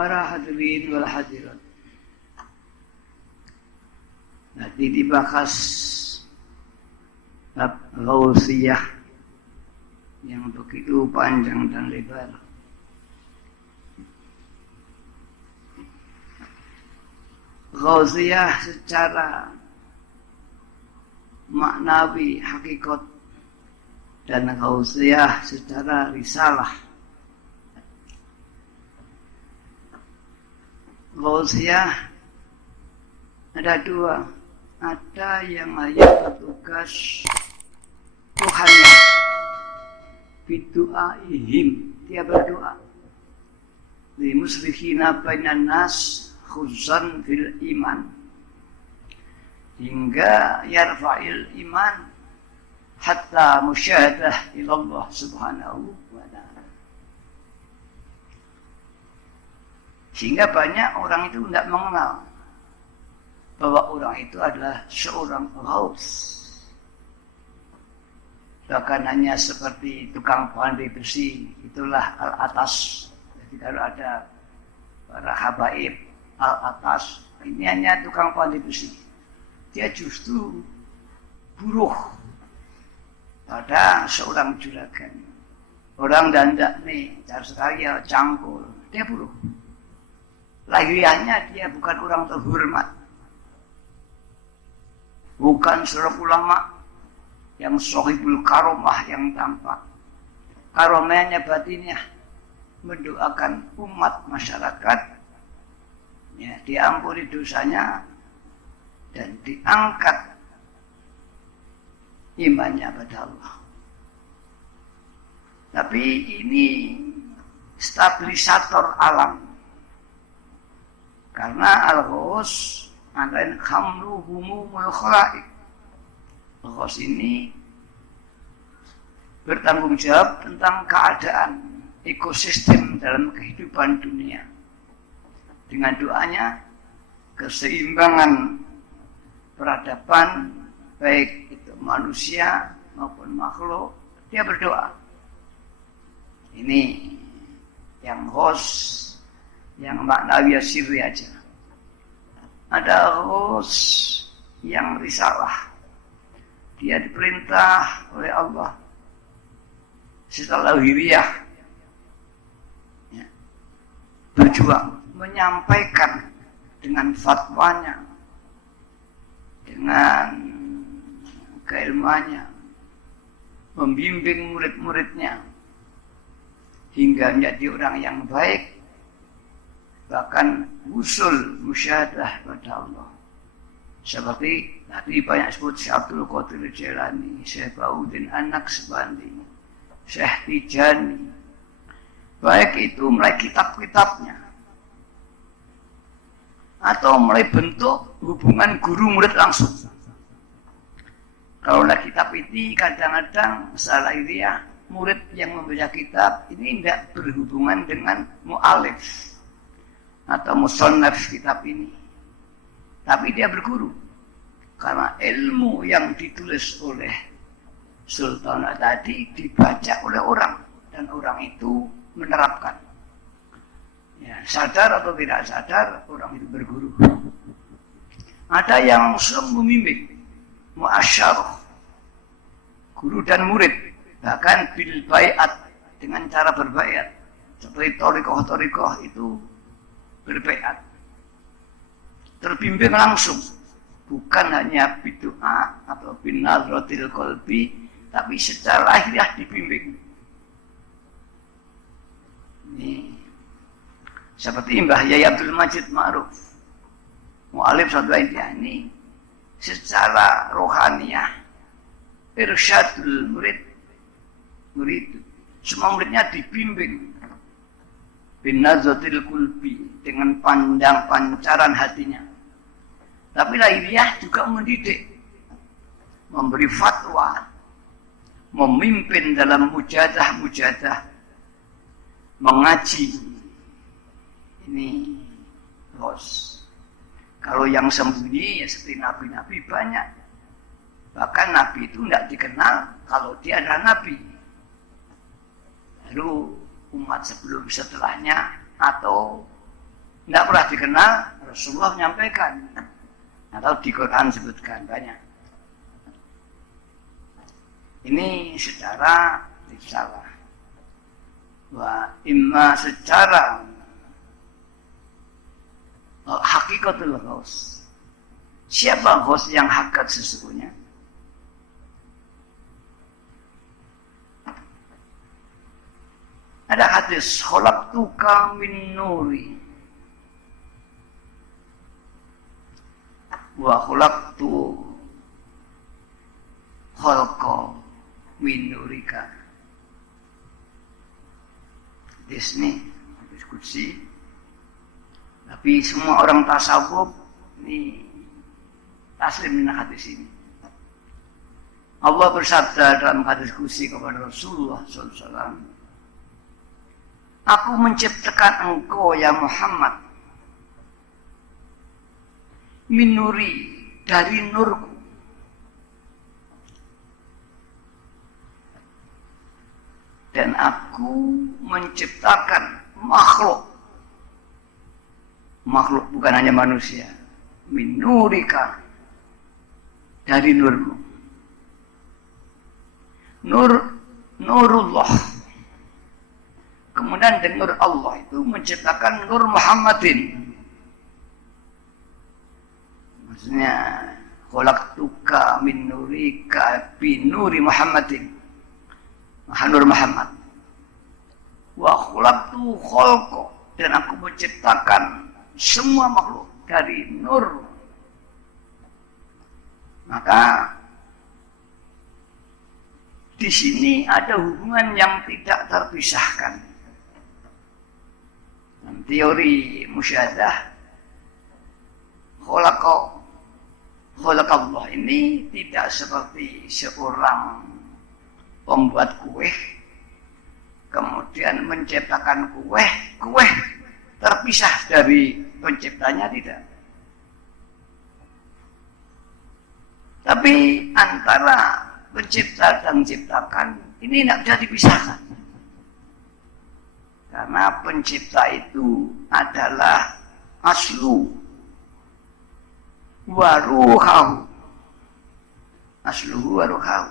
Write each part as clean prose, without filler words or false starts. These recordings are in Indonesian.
para hadirin wal hadirat. Nanti dibahas bab Ghausiyah yang begitu panjang dan lebar. Ghausiyah secara maknawi hakikat dan Ghausiyah secara risalah. Ghausiyah ada dua. Ada yang hanya bertugas Tuhannya bidu'aihim, dia berdoa li muslihina bainan nas khususan fil iman, hingga yarfa'il iman hatta musyahadah ilallah subhanahu wa ta'ala. Sehingga banyak orang itu tidak mengenal bahwa orang itu adalah seorang ghaus. Bahkan hanya seperti tukang pandai besi, itulah al-atas. Jadi kalau ada para habaib al-atas, ini hanya tukang pandai besi. Dia justru buruh pada seorang juragan. Orang dandak nih, cara sekali ya cangkul, dia buruh. Lahiriahnya dia bukan orang terhormat, bukan seorang ulama yang sohibul karomah yang tampak. Karomahnya batinnya mendoakan umat masyarakat ya, diampuni dosanya dan diangkat imannya pada Allah. Tapi ini stabilisator alam, karena al-ghaus antara khamlu humumul khalaik. Al-ghaus ini bertanggung jawab tentang keadaan ekosistem dalam kehidupan dunia. Dengan doanya keseimbangan peradaban baik itu manusia maupun makhluk, dia berdoa. Ini yang ghaus, yang maknawi sirri aja. Ada ghaus yang risalah. Dia diperintah oleh Allah setelah lahiriah ya, berjuang menyampaikan dengan fatwanya, dengan keilmuannya, membimbing murid-muridnya hingga menjadi orang yang baik, bahkan usul musyahadah pada Allah. Seperti tadi banyak sebut Syekh Abdul Qadir Jailani, Syekh Bauddin An-Naqsbandi, Syekh Tijani. Baik itu mulai kitab-kitabnya atau mulai bentuk hubungan guru murid langsung. Kalau kitab ini kadang-kadang salah dia murid yang membaca kitab ini tidak berhubungan dengan mu'alif atau musannaf kitab ini, tapi dia berguru karena ilmu yang ditulis oleh Sultan tadi dibaca oleh orang dan orang itu menerapkan. Ya, sadar atau tidak sadar orang itu berguru. Ada yang langsung membimbing, muasyarah, guru dan murid, bahkan bil baiat, dengan cara berbaiat. Seperti thariqah itu berbaiat, terbimbing langsung, bukan hanya bidu'a atau binazratil qalbi, tapi secara lahiriah dibimbing. Ini seperti Mbah Yai Abdul Majid Ma'ruf, mu'alif satu ini secara rohaniah irsyadul murid, semua muridnya dibimbing binazratil qalbi, dengan pandang pancaran hatinya. Tapi lahiriah juga mendidik, memberi fatwa, memimpin dalam mujadah, mengaji. Ini bos. Kalau yang sembunyi ya seperti nabi-nabi banyak. Bahkan nabi itu tidak dikenal kalau dia adalah nabi. Lalu umat sebelum setelahnya atau Tidak pernah dikenal, Rasulullah menyampaikan. Atau di Quran sebutkan banyak. Ini secara risalah. Wa imma secara hakikatul ghaus. Siapa ghaus yang hakikat sesungguhnya? Ada hadis khalaqtuka min nuri wa khalaqtu khalqa min nurika. Hadis ini hadis qudsi. Tapi semua orang tasawuf ini taslim dengan hadis ini. Allah bersabda dalam hadis qudsi kepada Rasulullah SAW, aku menciptakan engkau ya Muhammad min nuri, dari nurku. Dan aku menciptakan makhluk. Makhluk bukan hanya manusia. Min nurika, dari nurmu. Nurullah. Kemudian dari nur Allah itu menciptakan nur Muhammadin. Maksudnya khalaqtuka min nurika bi nuri Muhammadin. Nur Muhammad. Wa khalaqtu khalqa, dan aku menciptakan semua makhluk dari nur. Maka di sini ada hubungan yang tidak terpisahkan. Dan teori musyahadah khalaqallah ini tidak seperti seorang pembuat kue kemudian menciptakan kue terpisah dari penciptanya, tidak. Tapi antara pencipta dan menciptakan ini tidak bisa dipisahkan. Karena pencipta itu adalah aslu waruhahu. Asluhu waruhahu.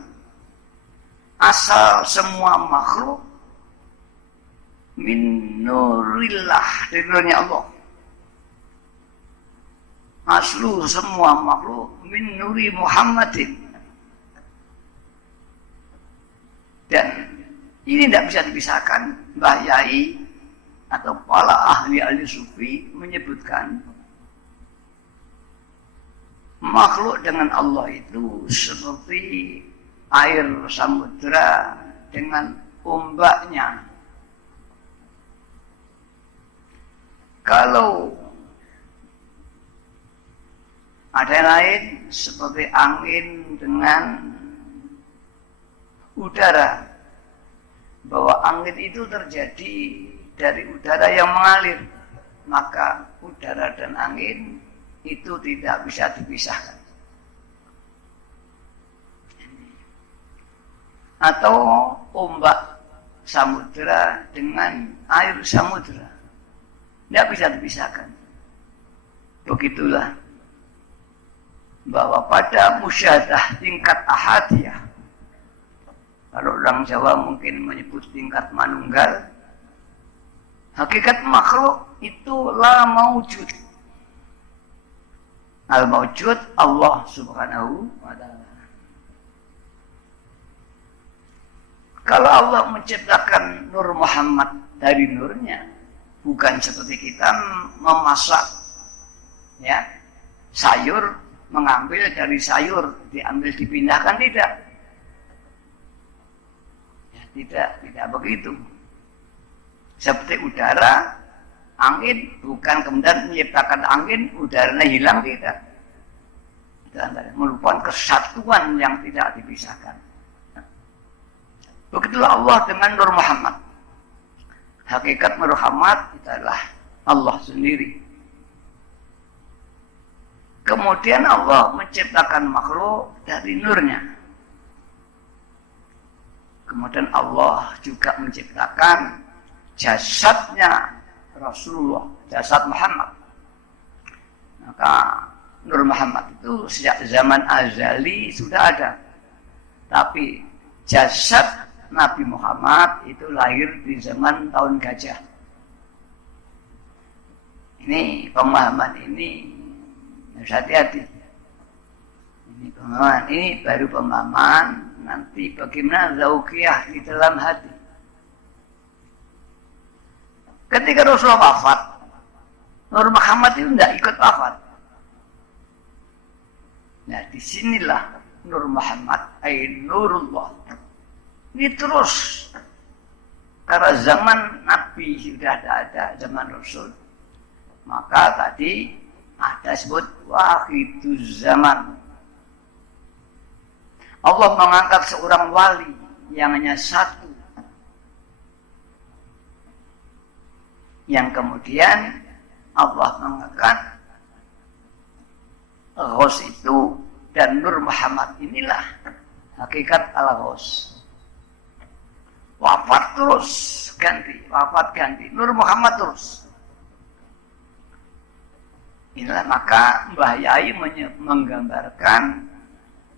Asal semua makhluk min nurillah, dari nurnya Allah. Aslu semua makhluk min nuri Muhammadin. Dan ini tidak bisa dipisahkan. Mbah Yai atau para ahli sufi menyebutkan makhluk dengan Allah itu seperti air samudra dengan ombaknya. Kalau ada yang lain seperti angin dengan udara, bahwa angin itu terjadi dari udara yang mengalir, maka udara dan angin itu tidak bisa dipisahkan. Atau ombak samudera dengan air samudera, tidak bisa dipisahkan. Begitulah bahwa pada musyahadah tingkat ahadiyah, kalau orang Jawa mungkin menyebut tingkat manunggal, hakikat makhluk itu la maujud. Al maujud Allah subhanahu wa ta'ala. Kalau Allah menciptakan Nur Muhammad dari nurnya, bukan seperti kita memasak ya sayur, mengambil dari sayur, diambil dipindahkan, tidak. Ya, tidak begitu. Seperti udara, angin, bukan kemudian menciptakan angin, udaranya hilang, tidak. Itu merupakan kesatuan yang tidak dipisahkan. Begitulah Allah dengan Nur Muhammad. Hakikat Nur Muhammad adalah Allah sendiri. Kemudian Allah menciptakan makhluk dari nurnya. Kemudian Allah juga menciptakan jasadnya Rasulullah, jasad Muhammad. Maka Nur Muhammad itu sejak zaman azali sudah ada. Tapi jasad Nabi Muhammad itu lahir di zaman tahun gajah. Ini pemahaman ini harus hati-hati. Ini pemahaman, ini baru pemahaman. Nanti bagaimana zauqiyah di dalam hati. Ketika Rasulullah wafat, Nur Muhammad itu tidak ikut wafat. Nah, disinilah Nur Muhammad, Nurullah. Ini terus. Karena zaman Nabi sudah ada, zaman Rasul. Maka tadi ada sebut wahiduz zaman. Allah mengangkat seorang wali yang hanya satu. Yang kemudian Allah mengangkat Ghaus itu dan Nur Muhammad inilah hakikat al-Ghaus. Wafat terus ganti, wafat ganti, Nur Muhammad terus. Inilah maka Mbah Yai menggambarkan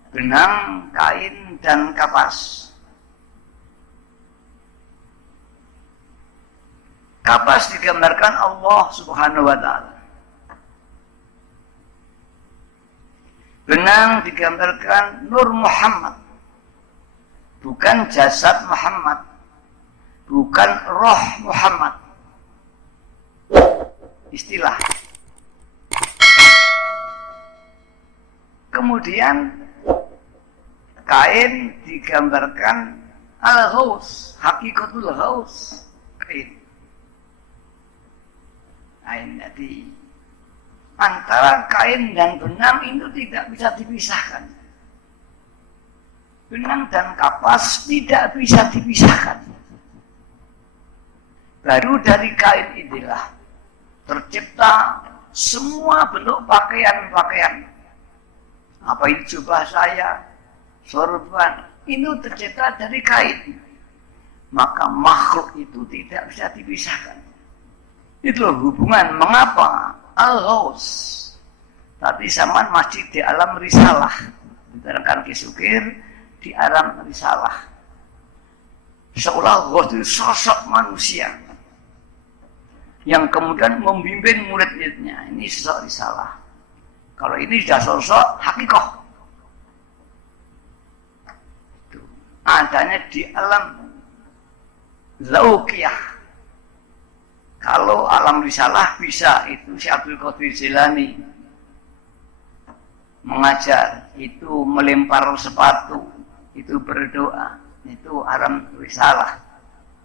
benang, kain, dan kapas. Kapas digambarkan Allah Subhanahu wa ta'ala. Benang digambarkan Nur Muhammad. Bukan jasad Muhammad. Bukan roh Muhammad. Istilah. Kemudian kain digambarkan al-Ghaus, hakikatul Ghaus. Kain. Kain tadi antara kain dan benang itu tidak bisa dipisahkan. Benang dan kapas tidak bisa dipisahkan. Baru dari kain inilah tercipta semua bentuk pakaian-pakaian. Apa ini jubah saya, sorban, itu tercipta dari kain. Maka makhluk itu tidak bisa dipisahkan. Itulah hubungan mengapa Al-Ghaus. Tapi zaman masih di alam risalah. Diterangkan Ki Sukir di alam risalah. Seolah Ghaus itu sosok manusia yang kemudian membimbing murid-muridnya. Ini sosok risalah. Kalau ini sudah sosok hakikoh. Itu adanya di alam zauqiyah. Kalau alam risalah bisa, itu Syekh Abdul Qadir Jilani mengajar, itu melempar sepatu, itu berdoa, itu alam risalah,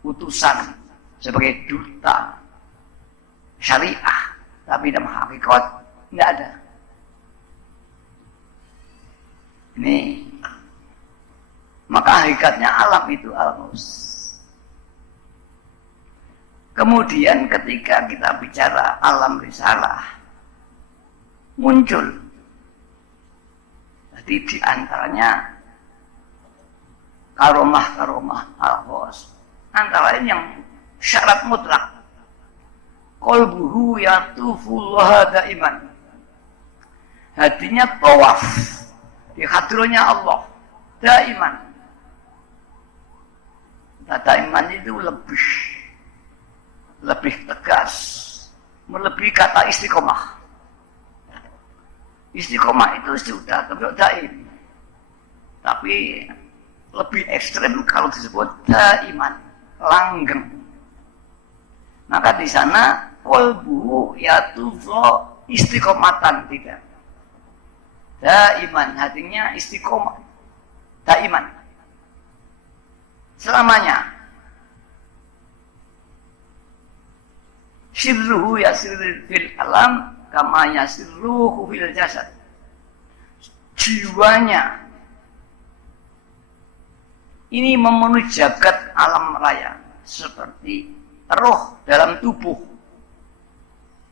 utusan sebagai duta syariah, tapi dalam hakikat tidak ada. Ini maka hakikatnya alam itu al-Ghaus. Kemudian ketika kita bicara alam risalah muncul. Jadi di antaranya karomah-karomah al-Ghaus. Antara lain yang syarat mutlak. Qalbuhu yatufullah daiman. Hatinya tawaf di hadronya Allah daiman. Daiman itu lebih tegas, melebihi kata istiqomah. Istiqomah itu sudah termasuk daim, tapi lebih ekstrem kalau disebut daiman, langgeng. Maka di sana qalbu yatufo istiqomatan tidak. Daiman hatinya istiqomah, daiman, selamanya. Sirruhu yasirru fil alam kama yasirruhu fil jasad. Jiwanya ini memenuhi jagat alam raya seperti roh dalam tubuh.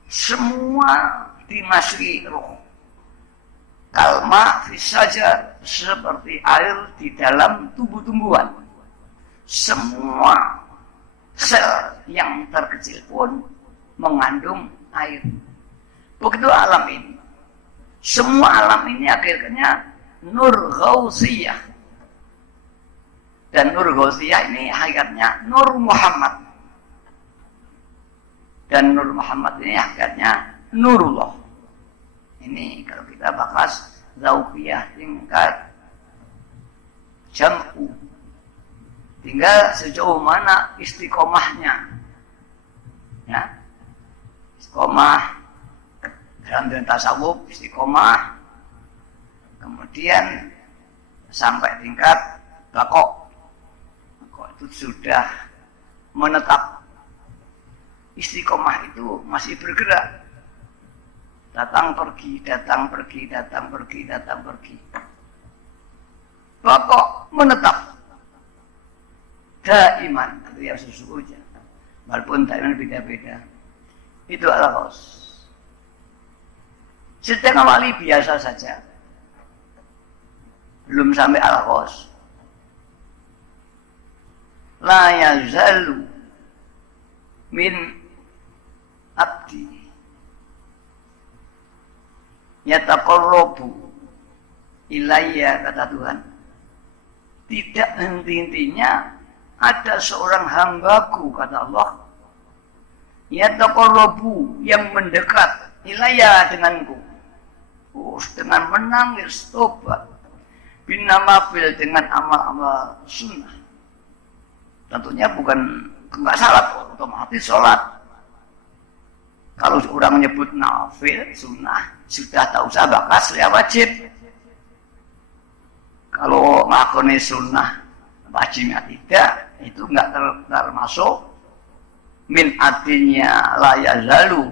Semua dimasuki roh. Kalma fisajar seperti air di dalam tumbuh-tumbuhan. Semua sel yang terkecil pun mengandung air. Begitu alam ini. Semua alam ini akhirnya nur ghausiyah. Dan nur ghausiyah ini hakikatnya nur Muhammad. Dan nur Muhammad ini hakikatnya nurullah. Ini kalau kita bahas zauqiyah tingkat jam'u. Tinggal sejauh mana istiqomahnya. Ya. Istiqomah dalam tasawuf, istiqomah. Kemudian sampai tingkat bakok. Bakok itu sudah menetap. Istiqomah itu masih bergerak. Datang pergi, datang pergi, datang pergi, datang pergi. Bakok menetap. Daiman, itu yang sesungguhnya. Walaupun daiman beda-beda. Itu al-ghaus. Sedang wali biasa saja. Belum sampai al-ghaus. La yazalu min abdi yataqarrabu ilayya, kata Tuhan. Tidak henti-hentinya ada seorang hambaku, kata Allah, yataqarrabu, yang mendekat ilayya, denganku, dengan menangis tobat, binamafil, dengan amal-amal sunnah. Tentunya bukan enggak salat, otomatis sholat. Kalau orang menyebut nafil, sunnah, sudah tak usah bakas ya wajib. Kalau ngakoni sunnah, wajibnya tidak, itu enggak termasuk min artinya la yazalu.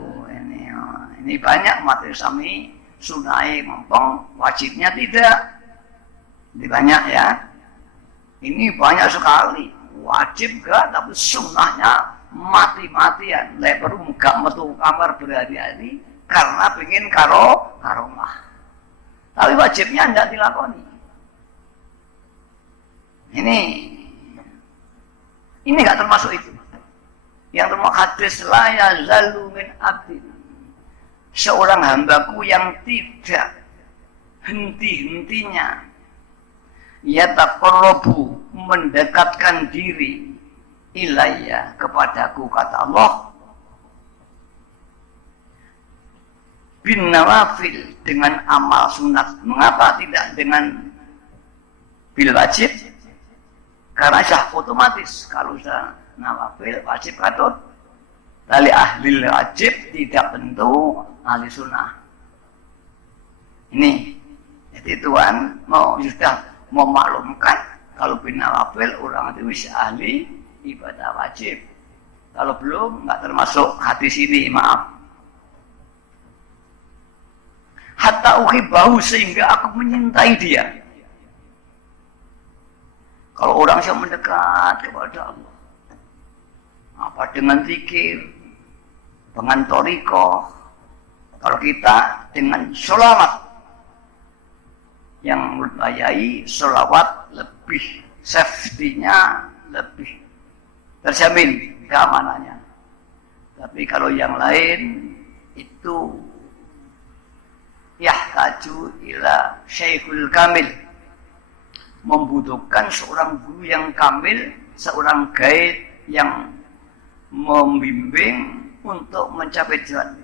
Ini banyak umat Islam ini sunnah mempeng, wajibnya tidak. Ini banyak ya. Ini banyak sekali. Wajib enggak, tapi sunnahnya mati-matian. Lebar muka metu kamar berhari-hari karena pengen karomah. Tapi wajibnya enggak dilakoni. Ini enggak termasuk itu. Yang termasuk hadis la yazalu min abdin, seorang hambaku yang tidak henti-hentinya yataqarrabu, mendekatkan diri ilayya, kepadaku, kata Allah, bin nawafil, dengan amal sunat. Mengapa tidak dengan bil wajib? Karena sudah otomatis. Kalau sudah nawafil wajib katut. Tali ahli wajib tidak tentu ahli sunnah. Ini jadi Tuhan sudah memaklumkan kalau bin nawafil orang itu bisa ahli ibadah wajib. Kalau belum, nggak termasuk hadis ini, maaf. Hatta uhibbahu, sehingga aku menyintai dia. Kalau orang yang mendekat kepada Allah, apa dengan zikir, dengan thariqah, kalau kita dengan sholawat, yang membayai sholawat lebih safety-nya lebih terjamin keamanannya. Tapi kalau yang lain itu yahtaju ila syekhul kamil, membutuhkan seorang guru yang kamil, seorang guide yang membimbing untuk mencapai jalan.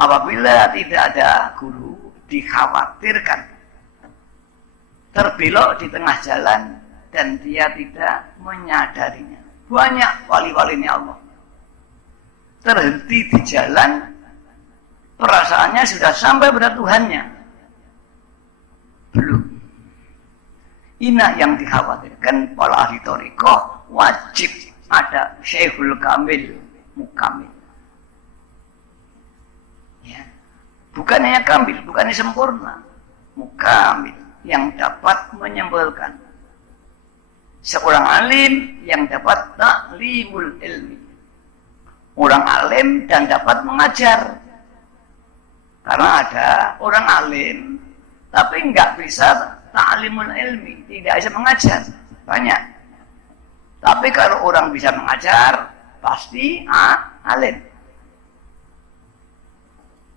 Apabila tidak ada guru, dikhawatirkan terbelok di tengah jalan dan dia tidak menyadarinya. Banyak wali-walinya Allah terhenti di jalan, perasaannya sudah sampai pada Tuhannya, belum. Ina yang dikhawatirkan para ahli thariqah, wajib ada syekhul kamil, mukamil. Ya. Bukan hanya kamil, bukan hanya sempurna, mukamil yang dapat menyempurnakan. Seorang alim yang dapat ta'limul ilmi, orang alim dan dapat mengajar. Karena ada orang alim tapi enggak bisa ta'limul ilmi, tidak bisa mengajar, banyak. Tapi kalau orang bisa mengajar, pasti alim.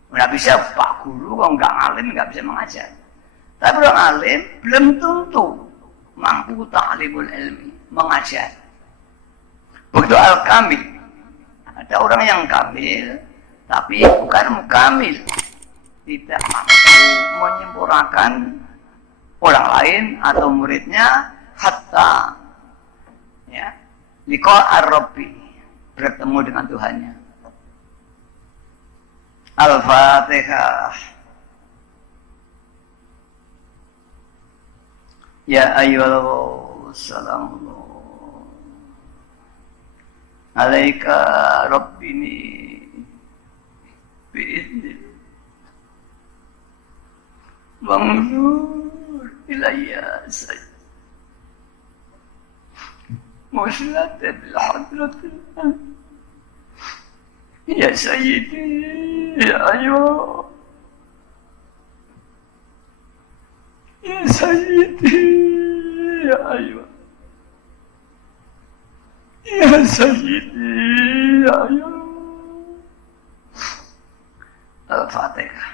Nggak bisa Pak Guru kalau nggak alim nggak bisa mengajar. Tapi orang alim belum tentu mampu ta'limul ilmi, mengajar. Begitu al-kamil. Ada orang yang kamil, tapi bukan mukamil. Tidak mampu menyempurnakan orang lain atau muridnya hatta ya liqa ar-rabbi, bertemu dengan Tuhannya. Al-Fatihah. Ya ayyuhal salam alaika rabbini bi'iznillah Manzur ilayya sayyid Muslat bil-hadratil Ya Sayyidi Ya Ayyuh Ya Sayyidi Ya Ayyuh Ya Sayyidi Ya Ayyuh Al-Fatihah.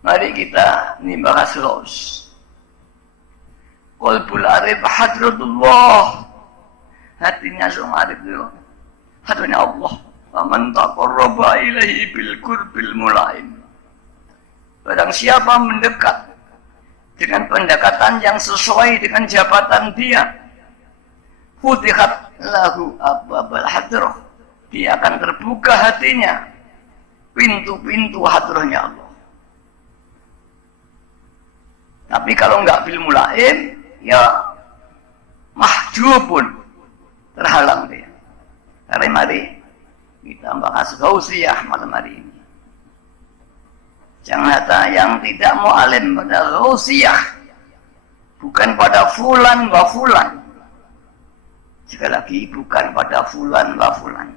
Mari kita bahas Raus. Qalbul arif hadratullah. Hatinya semua arif itu hatinya Allah. Faman taqarraba ilaihi bil qurbil mulaim. Barang siapa mendekat dengan pendekatan yang sesuai dengan jabatan dia, futihat lahu abwabul hadrah. Dia akan terbuka hatinya pintu-pintu hadrahnya Allah. Tapi kalau enggak bil mulaim, ya mahjubun, terhalang dia. Karena mari kita bahas Ghausiyah malam hari ini. Jangan kata yang tidak mau alim pada Ghausiyah, bukan pada fulan wa fulan. Sekali lagi bukan pada fulan wa fulan.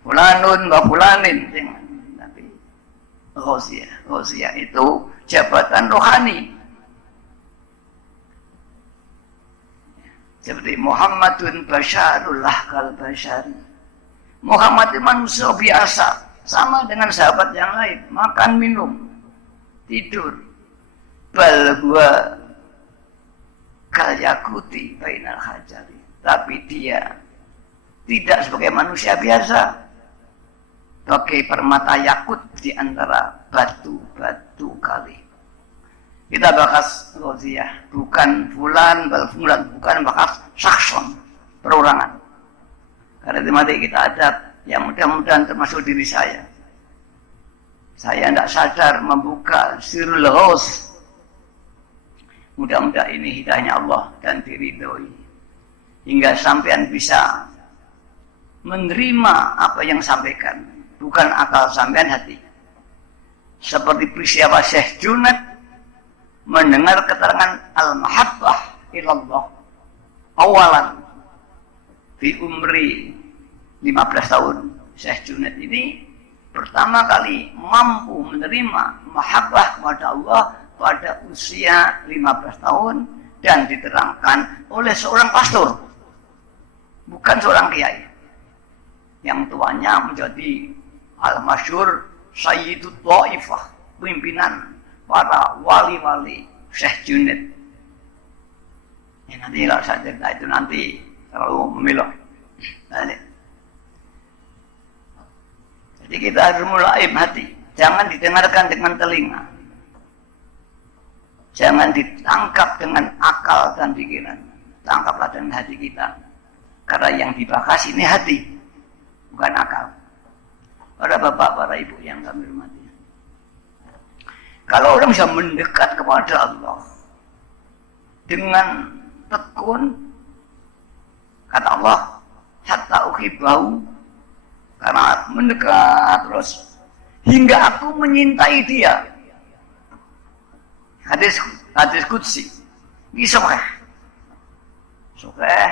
Fulanun wa fulanin, jangan. Tapi Ghausiyah, Ghausiyah itu jabatan rohani. Seperti Muhammadun basyarullah kal basyari. Muhammad itu manusia biasa, sama dengan sahabat yang lain, makan, minum, tidur. Bal huwa kal yakuti bainal hajari. Tapi dia tidak sebagai manusia biasa, sebagai permata yakut di antara batu-batu kali. Kita bahas Ghausiyah, bukan fulan, bukan bahas syakson, perorangan. Karena itu mari kita adab yang mudah-mudahan termasuk diri saya. Saya tidak sadar membuka Sirul Ghaus. Mudah-mudahan ini hidayahnya Allah dan diridhoi. Hingga sampean bisa menerima apa yang sampaikan, bukan akal sampean, hati. Seperti peristiwa Syekh Junaid mendengar keterangan al-mahabbah ilallah awalan di umri 15 tahun. Syekh Junaid ini pertama kali mampu menerima mahabbah kepada Allah pada usia 15 tahun dan diterangkan oleh seorang pastor, bukan seorang kiai. Yang tuanya menjadi al-masyhur Sayyidut Thaifah, pimpinan para wali-wali Syekh Junaid. Ya, nanti kalau saya cerita itu nanti terlalu memilah. Jadi kita harus mulai hati, jangan didengarkan dengan telinga, jangan ditangkap dengan akal dan pikiran, tangkaplah dengan hati kita. Karena yang dibahas ini hati, bukan akal. Para bapak, para ibu yang kami hormati, kalau orang bisa mendekat kepada Allah dengan tekun, kata Allah, hatta uhibbahu, karena mendekat terus hingga aku menyintai dia. Hadis qudsi. Ini sahih. Sahih.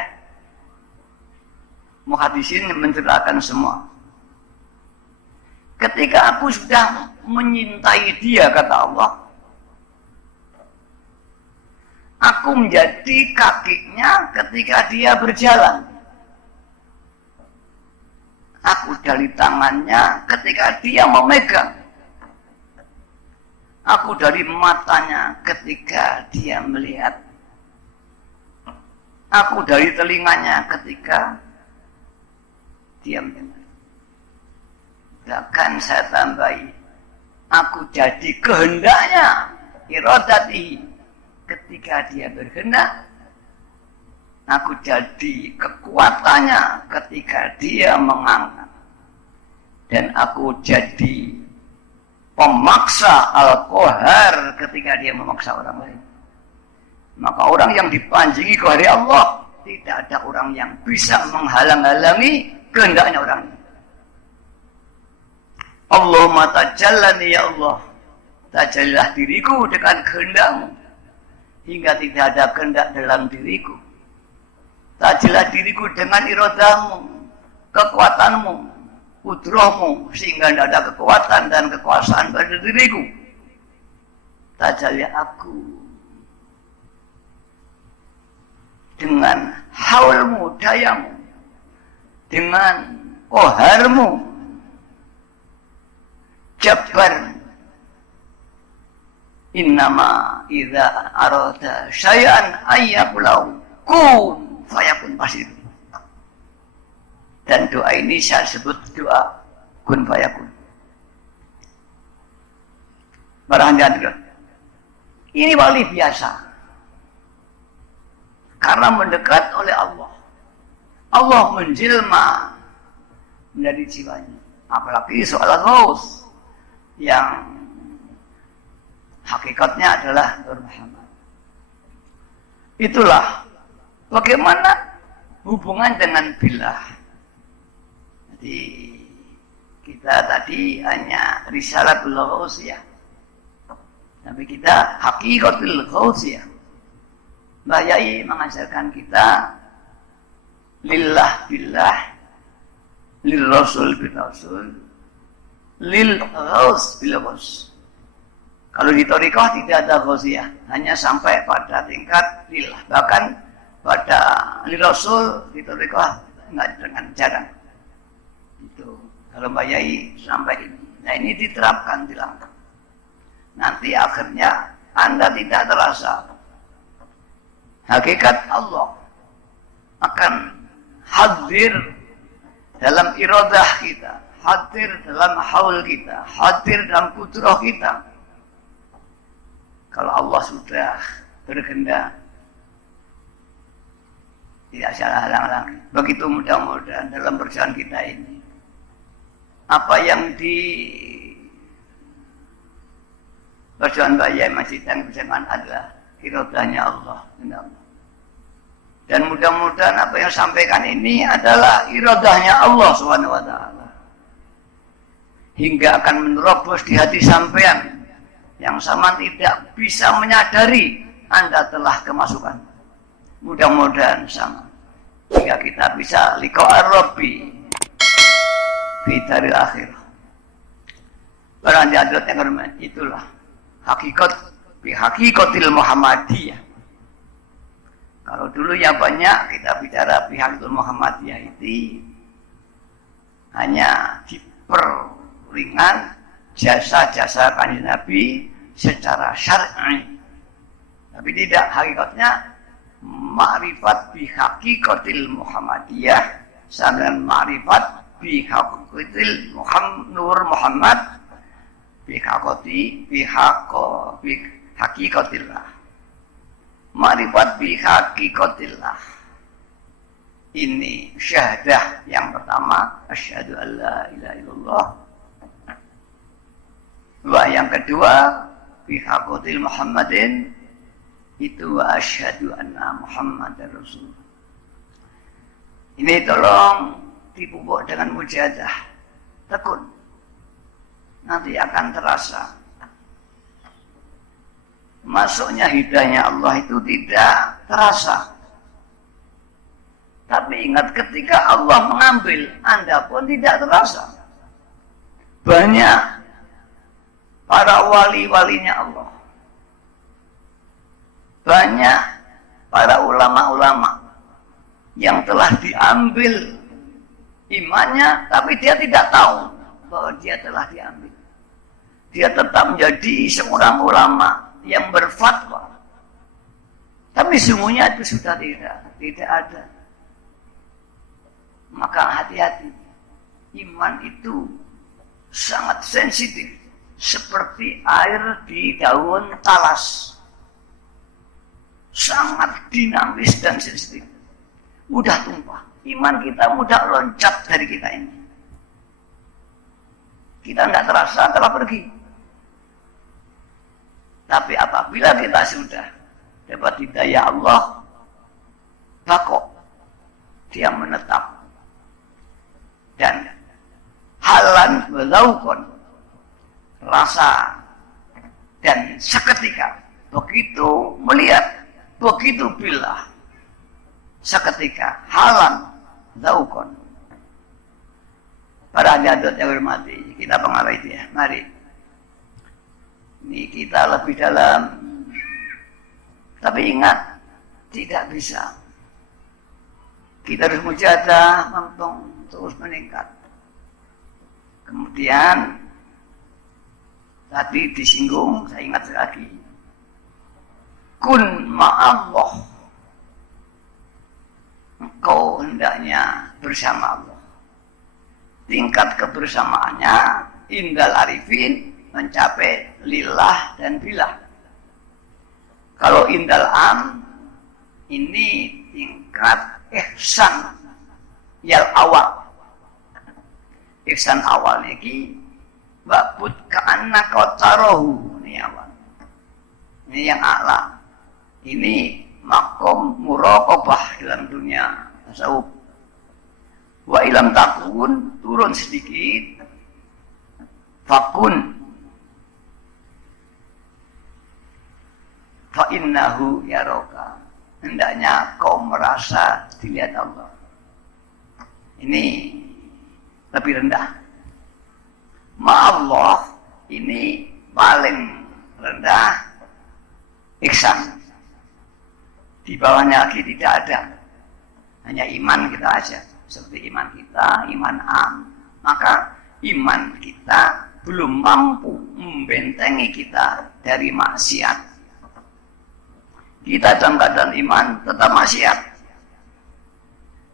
Muhaddisin menceritakan semua. Ketika aku sudah menyintai dia, kata Allah, aku menjadi kakinya ketika dia berjalan. Aku dari tangannya ketika dia memegang. Aku dari matanya ketika dia melihat. Aku dari telinganya ketika dia mendengar. Bahkan saya tambahi, aku jadi kehendaknya, iradati, ketika dia berkehendak. Aku jadi kekuatannya ketika dia mengangkat. Dan aku jadi pemaksa al-qahar ketika dia memaksa orang lain. Maka orang yang dipanjingi kepada Allah, tidak ada orang yang bisa menghalang-halangi kehendaknya orang ini. Allahumma tajallani ya Allah, tajallilah diriku dengan kehendakmu hingga tidak ada kehendak dalam diriku. Tajallilah diriku dengan iradahmu, kekuatanmu, kudrahmu, sehingga tidak ada kekuatan dan kekuasaan pada diriku. Tajallilah aku dengan haulmu, dayamu, dengan qaharmu, jabbar. Innama idza arada syai'an ayyaqulau kun fayakun pasir. Dan doa ini saya sebut doa kun fayakun. Barangkali ini wali biasa. Karena mendekat oleh Allah. Allah menjelma menjadi jiwanya. Apalagi soal ghaus yang hakikatnya adalah Nur Muhammad. Itulah bagaimana hubungan dengan billah. Jadi kita tadi hanya risalatul ghausiyah. Tapi kita hakikatul ghausiyah. Mbah Yai mengajarkan kita lillah billah, lil rasul bil rasul, lil ghaus bil ghaus. Kalau di thariqah tidak ada ghausiyah, hanya sampai pada tingkat lillah. Bahkan pada lil rasul di thariqah enggak, dengan jarang. Itu kalau Mbah Yai sampai ini. Nah, ini diterapkan di langkah. Nanti akhirnya Anda tidak terasa hakikat Allah akan hadir dalam iradah kita, hadir dalam haul kita, hadir dalam kudrah kita. Kalau Allah sudah berkehendak, tidak salah halang-halangi. Begitu mudah-mudahan dalam perjalanan kita ini, apa yang di perjalanan Mbah Masjid dan perjalanan adalah iradahnya Allah. Dan mudah-mudahan apa yang sampaikan ini adalah iradahnya Allah SWT. Hingga akan menerobos di hati sampean yang sama tidak bisa menyadari Anda telah kemasukan. Mudah-mudahan sama. Hingga kita bisa liqa'ar Rabbi fi daril akhirah. Barang hadirat yang hormat, itulah hakikat bihaqikatil Muhammadiyah. Kalau dulu ya banyak kita bicara bihaqikatil Muhammadiyah itu hanya diperingan jasa-jasa Kanjeng Nabi secara syar'i. Tapi tidak, hakikatnya ma'rifat bihaqikatil Muhammadiyah sama ma'rifat bihaqikatil Nur Muhammad bihaqikatillah. Ma'rifat bihaqikatillah. Ini syahadah yang pertama, asyhadu an la ilaha illallah. Wa yang kedua, bihaqikatil Muhammadin, itu wa asyhadu anna Muhammadar Rasul. Ini tolong dipupuk dengan mujahadah, tekun. Nanti akan terasa masuknya hidayahnya Allah itu tidak terasa. Tapi ingat, ketika Allah mengambil, Anda pun tidak terasa. Banyak para wali-walinya Allah, banyak para ulama-ulama yang telah diambil imannya, tapi dia tidak tahu bahwa dia telah diambil. Dia tetap menjadi seorang ulama yang berfatwa. Tapi sungguhnya itu sudah tidak ada. Maka hati-hati. Iman itu sangat sensitif. Seperti air di daun talas. Sangat dinamis dan sensitif. Mudah tumpah. Iman kita mudah loncat dari kita ini. Kita tidak terasa telah pergi. Tapi apabila kita sudah dapat hidayah Allah, bakok, dia menetap. Dan halan walaukon, rasa dan seketika begitu melihat, begitu bila seketika halan laukon. Para hadirin yang hormati, kita pengaruh itu ya. Mari ini kita lebih dalam, tapi ingat tidak bisa. Kita harus mujahadah, terus meningkat. Kemudian tadi disinggung, saya ingat lagi. Kun ma'allah. Engkau hendaknya bersama Allah. Tingkat kebersamaannya indal arifin mencapai lillah dan billah. Kalau indal am ini tingkat ihsan yal awal. Ihsan awal niki babut ka'anna qatarohu ini awal. Ini yang a'la. Ini makom muraqabah dalam dunia tasawuf. Wa ilam takun, turun sedikit. Fakun fa innahu yaraka. Hendaknya kau merasa dilihat Allah. Ini lebih rendah. Ma'allah ini paling rendah ihsan. Di bawahnya lagi tidak ada. Hanya iman kita aja. Seperti iman kita, iman am. Maka iman kita belum mampu membentengi kita dari maksiat. Kita dalam keadaan iman tetap maksiat.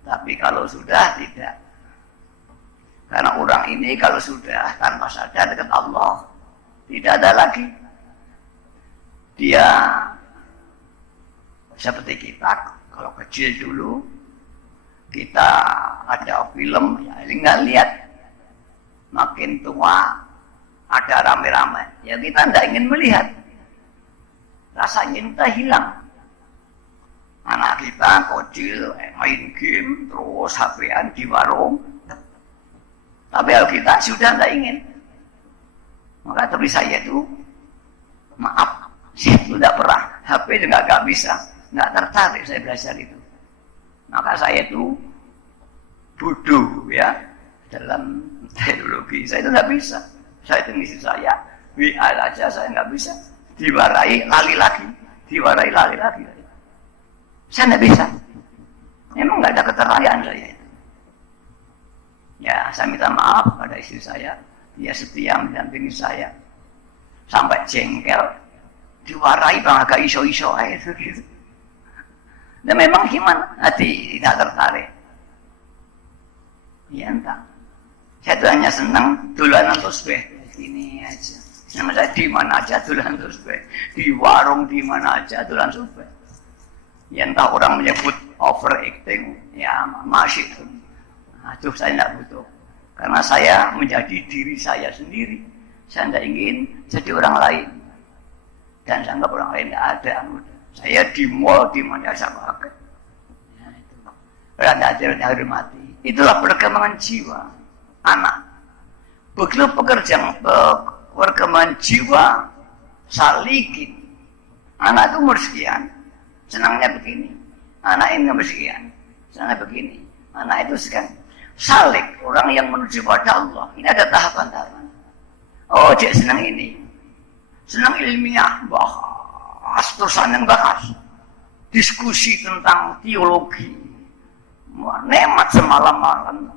Tapi kalau sudah tidak. Karena orang ini kalau sudah tanpa sadar dekat Allah, tidak ada lagi. Dia seperti kita, kalau kecil dulu, kita ada film, ya nggak lihat. Makin tua, ada rame-rame, ya kita tidak ingin melihat. Rasa ingin kita hilang. Anak kita kecil, main game, terus HP-an di warung. Tapi kalau kita sudah tidak ingin. Maka tapi saya itu, maaf, saya itu tidak pernah. HP juga nggak bisa, nggak tertarik saya belajar itu. Maka saya itu bodoh ya dalam teknologi. Saya itu nggak bisa. Saya itu ngisi saya, WA aja saya nggak bisa. Diwarai lali lagi, diwarai lali lagi. Saya nggak bisa. Memang nggak ada keterlaian saya itu. Ya, saya minta maaf pada istri saya. Dia setia mendampingi saya. Sampai jengkel, diwarai bang agak iso-iso aja gitu. Dan memang gimana? Hati tidak tertarik. Ya entah. Saya itu hanya senang dolanan tasbih. Ini aja. Nama saya di mana aja dolanan tasbih. Di warung di mana aja dolanan tasbih. Ya entah orang menyebut overacting. Ya masih itu. Aduh saya tidak butuh. Karena saya menjadi diri saya sendiri. Saya tidak ingin jadi orang lain. Dan saya anggap orang lain tidak ada. Saya di mall di mana saya pakai. Ya, itu. Berada-ada yang mati. Itulah perkembangan jiwa anak. Begitu perkembangan jiwa salikin. Anak itu umur sekian. Senangnya begini. Anak ini umur sekian. Senangnya begini. Anak itu sekian. Salik, orang yang menuju pada Allah. Ini ada tahapan-tahapan. Oh, dia senang ini. Senang ilmiah, bahas, terus senang bahas. Diskusi tentang teologi. Nikmat semalam-malam.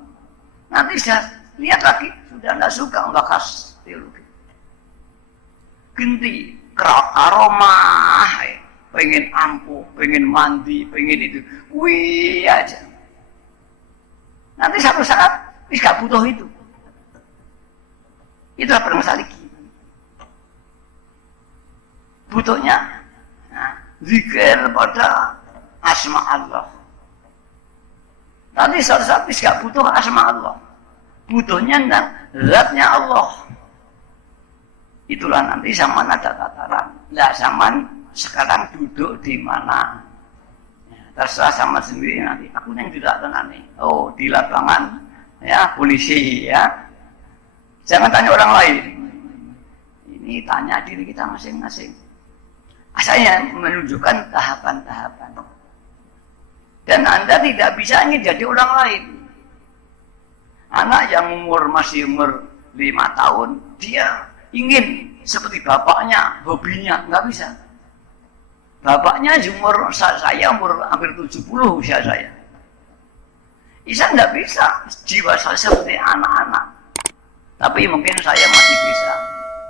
Nanti saya lihat lagi, sudah tidak suka membahas teologi. Ganti aroma, pengen ampuh, pengen mandi, pengen itu, wih aja. Nanti satu saat, gak butuh itu. Itulah permasalahan. Butuhnya zikir pada asma Allah. Tadi suatu saat gak butuh asma Allah. Butuhnya tentang zatnya Allah. Itulah nanti zaman ada tataran. Nah, zaman sekarang duduk di mana? Terserah sama sendiri nanti. Aku yang tidak tenang nih. Oh, di lapangan ya polisi ya. Jangan tanya orang lain. Ini tanya diri kita masing-masing. Saya menunjukkan tahapan-tahapan. Dan Anda tidak bisa ingin jadi orang lain. Anak yang masih umur 5 tahun, dia ingin seperti bapaknya, hobinya, nggak bisa. Bapaknya umur saya umur hampir 70 usia saya. Isa nggak bisa, jiwa saya seperti anak-anak. Tapi mungkin saya masih bisa.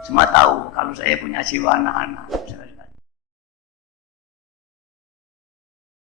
Semua tahu kalau saya punya jiwa anak-anak.